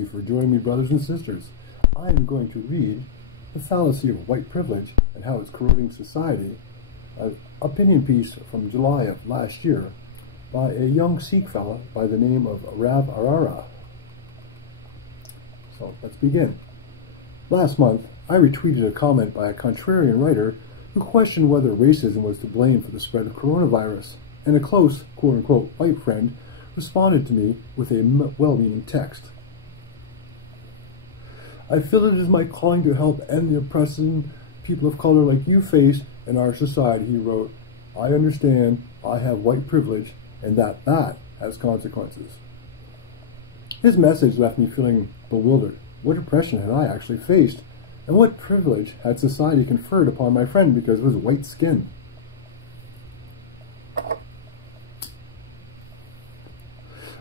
you for joining me, brothers and sisters. I am going to read The Fallacy of White Privilege and How It's Corroding Society, an opinion piece from July of last year by a young Sikh fella by the name of Rav Arora. So let's begin. Last month, I retweeted a comment by a contrarian writer who questioned whether racism was to blame for the spread of coronavirus, and a close, quote-unquote, white friend responded to me with a well-meaning text. I feel it is my calling to help end the oppression people of color like you face in our society, he wrote. I understand I have white privilege and that has consequences. His message left me feeling bewildered. What oppression had I actually faced? And what privilege had society conferred upon my friend because of his white skin?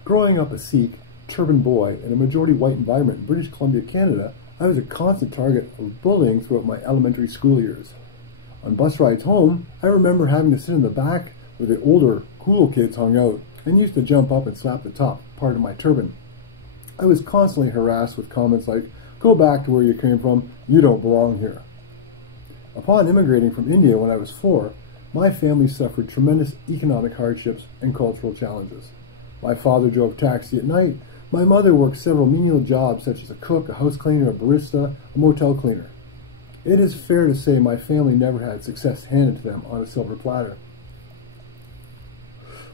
Growing up a Sikh, turban boy in a majority white environment in British Columbia, Canada, I was a constant target of bullying throughout my elementary school years. On bus rides home, I remember having to sit in the back where the older, cool kids hung out and used to jump up and slap the top part of my turban. I was constantly harassed with comments like, "Go back to where you came from, you don't belong here." Upon immigrating from India when I was 4, my family suffered tremendous economic hardships and cultural challenges. My father drove taxi at night. My mother worked several menial jobs such as a cook, a house cleaner, a barista, a motel cleaner. It is fair to say my family never had success handed to them on a silver platter.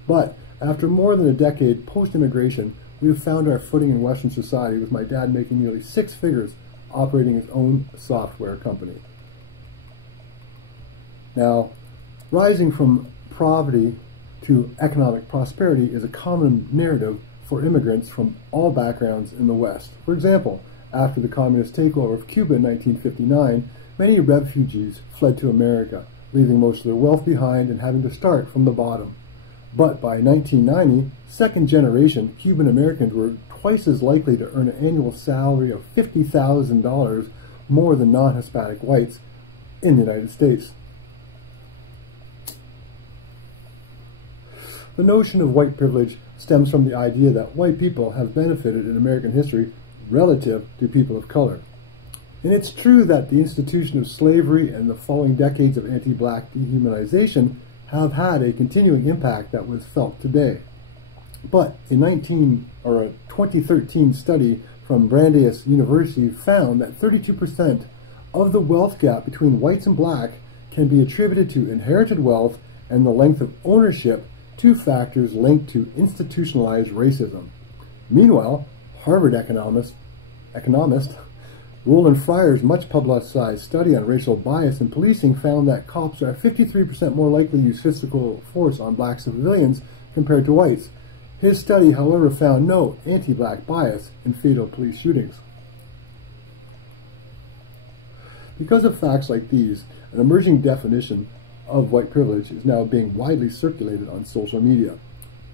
But after more than a decade post-immigration, we have found our footing in Western society with my dad making nearly 6 figures operating his own software company. Now, rising from poverty to economic prosperity is a common narrative for immigrants from all backgrounds in the West. For example, after the communist takeover of Cuba in 1959, many refugees fled to America, leaving most of their wealth behind and having to start from the bottom. But by 1990, second-generation Cuban Americans were twice as likely to earn an annual salary of $50,000 more than non-Hispanic whites in the United States. The notion of white privilege stems from the idea that white people have benefited in American history relative to people of color. And it's true that the institution of slavery and the following decades of anti-black dehumanization have had a continuing impact that was felt today. But a 2013 study from Brandeis University found that 32% of the wealth gap between whites and black can be attributed to inherited wealth and the length of ownership, 2 factors linked to institutionalized racism. Meanwhile, Harvard economist Roland Fryer's much publicized study on racial bias in policing found that cops are 53% more likely to use physical force on black civilians compared to whites. His study, however, found no anti-black bias in fatal police shootings. Because of facts like these, an emerging definition of white privilege is now being widely circulated on social media.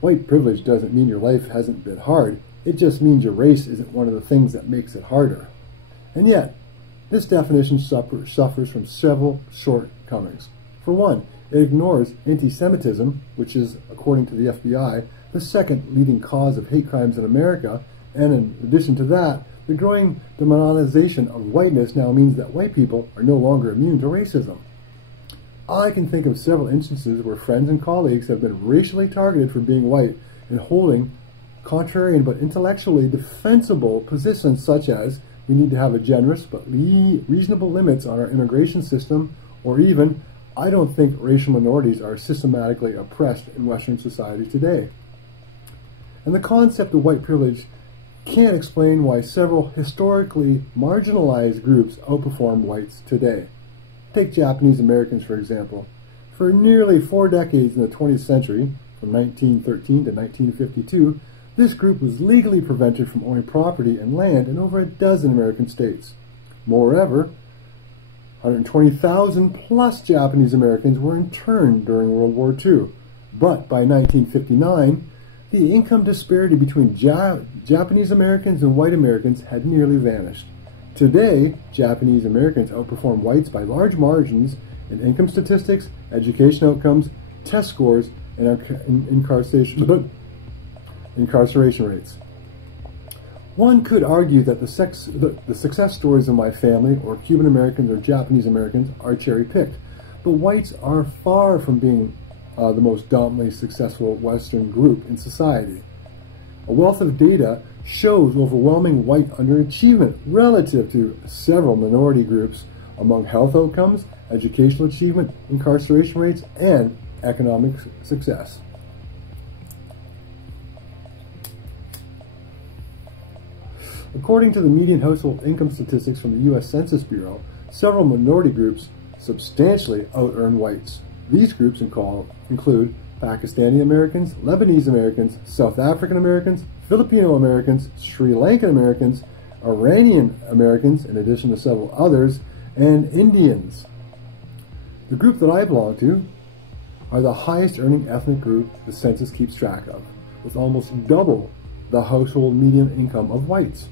White privilege doesn't mean your life hasn't been hard, it just means your race isn't one of the things that makes it harder. And yet, this definition suffers from several shortcomings. For one, it ignores anti-Semitism, which is, according to the FBI, the second leading cause of hate crimes in America, and in addition to that, the growing demonization of whiteness now means that white people are no longer immune to racism. I can think of several instances where friends and colleagues have been racially targeted for being white and holding contrarian but intellectually defensible positions such as we need to have a generous but reasonable limits on our immigration system, or even, I don't think racial minorities are systematically oppressed in Western society today. And the concept of white privilege can't explain why several historically marginalized groups outperform whites today. Take Japanese Americans, for example. For nearly 4 decades in the 20th century, from 1913 to 1952, this group was legally prevented from owning property and land in over a dozen American states. Moreover, 120,000 plus Japanese Americans were interned during World War II. But by 1959, the income disparity between Japanese Americans and white Americans had nearly vanished. Today, Japanese Americans outperform whites by large margins in income statistics, education outcomes, test scores, and incarceration rates. One could argue that the success stories of my family, or Cuban Americans or Japanese Americans, are cherry-picked, but whites are far from being the most dominantly successful Western group in society. A wealth of data shows overwhelming white underachievement relative to several minority groups among health outcomes, educational achievement, incarceration rates, and economic success. According to the median household income statistics from the U.S. Census Bureau, several minority groups substantially out-earn whites. These groups include Pakistani Americans, Lebanese Americans, South African Americans, Filipino Americans, Sri Lankan Americans, Iranian Americans, in addition to several others, and Indians. The group that I belong to are the highest earning ethnic group the census keeps track of, with almost double the household median income of whites.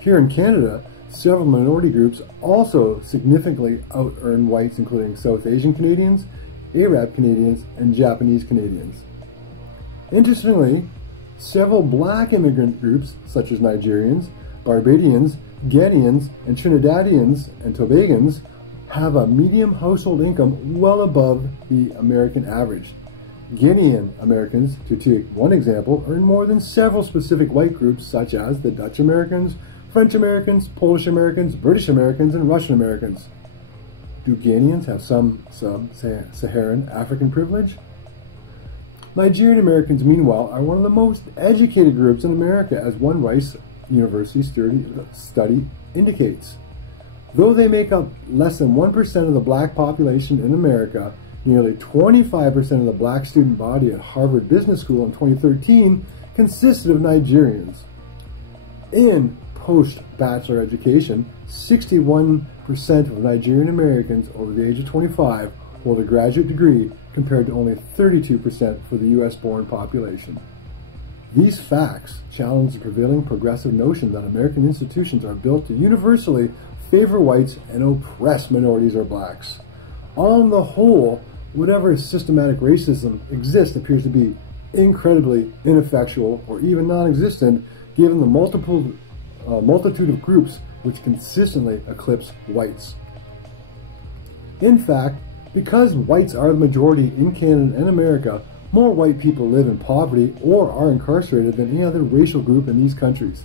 Here in Canada, several minority groups also significantly out-earn whites, including South Asian Canadians, Arab Canadians, and Japanese Canadians. Interestingly, several black immigrant groups, such as Nigerians, Barbadians, Ghanaians, and Trinidadians and Tobagans, have a median household income well above the American average. Guinean Americans, to take one example, earn more than several specific white groups such as the Dutch Americans, French Americans, Polish Americans, British Americans, and Russian Americans. Do Ghanaians have some sub-Saharan African privilege? Nigerian Americans, meanwhile, are one of the most educated groups in America, as one Rice University study indicates. Though they make up less than 1% of the black population in America, nearly 25% of the black student body at Harvard Business School in 2013 consisted of Nigerians. In post-bachelor education, 61% of Nigerian Americans over the age of 25 hold a graduate degree, compared to only 32% for the US-born population. These facts challenge the prevailing progressive notion that American institutions are built to universally favor whites and oppress minorities or blacks. On the whole, whatever systematic racism exists appears to be incredibly ineffectual or even non-existent, given the multitude of groups which consistently eclipse whites. In fact, because whites are the majority in Canada and America, more white people live in poverty or are incarcerated than any other racial group in these countries.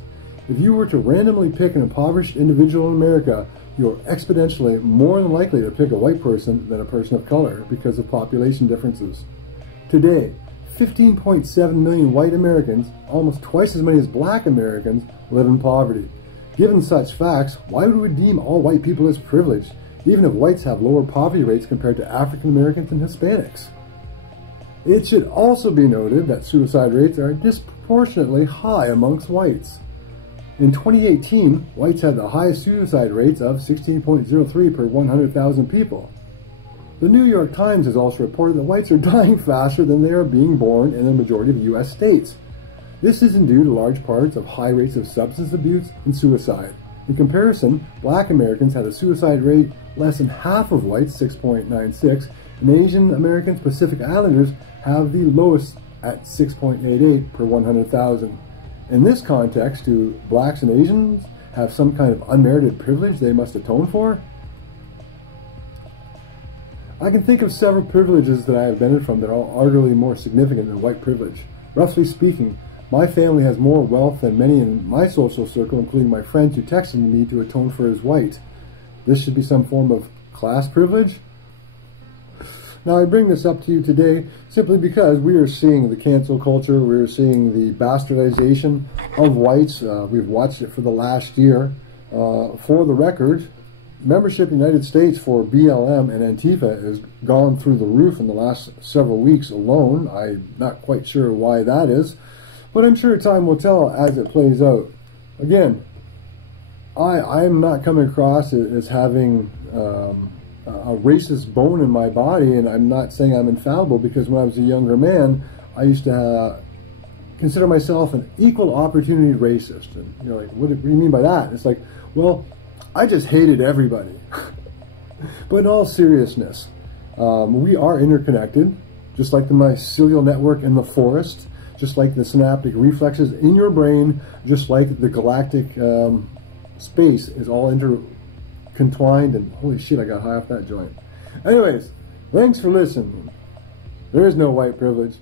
If you were to randomly pick an impoverished individual in America, you're exponentially more than likely to pick a white person than a person of color because of population differences. Today, 15.7 million white Americans, almost twice as many as black Americans, live in poverty. Given such facts, why would we deem all white people as privileged, even if whites have lower poverty rates compared to African Americans and Hispanics? It should also be noted that suicide rates are disproportionately high amongst whites. In 2018, whites had the highest suicide rates of 16.03 per 100,000 people. The New York Times has also reported that whites are dying faster than they are being born in the majority of U.S. states. This isn't due to large parts of high rates of substance abuse and suicide. In comparison, black Americans had a suicide rate less than half of whites, 6.96, and Asian Americans, Pacific Islanders, have the lowest at 6.88 per 100,000. In this context, do blacks and Asians have some kind of unmerited privilege they must atone for? I can think of several privileges that I have benefited from that are arguably more significant than white privilege. Roughly speaking, my family has more wealth than many in my social circle, including my friends who texted me to atone for his white. This should be some form of class privilege? Now, I bring this up to you today simply because we are seeing the cancel culture, we are seeing the bastardization of whites. We've watched it for the last year. For the record, membership in the United States for BLM and Antifa has gone through the roof in the last several weeks alone. I'm not quite sure why that is, but I'm sure time will tell as it plays out. Again, I'm not coming across as having a racist bone in my body, and I'm not saying I'm infallible, because when I was a younger man, I used to consider myself an equal opportunity racist. And you're like, what do you mean by that? It's like, well, I just hated everybody. But in all seriousness, we are interconnected, just like the mycelial network in the forest. just like the synaptic reflexes in your brain, just like the galactic space is all intertwined, and holy shit, I got high off that joint. Anyways, thanks for listening. There is no white privilege.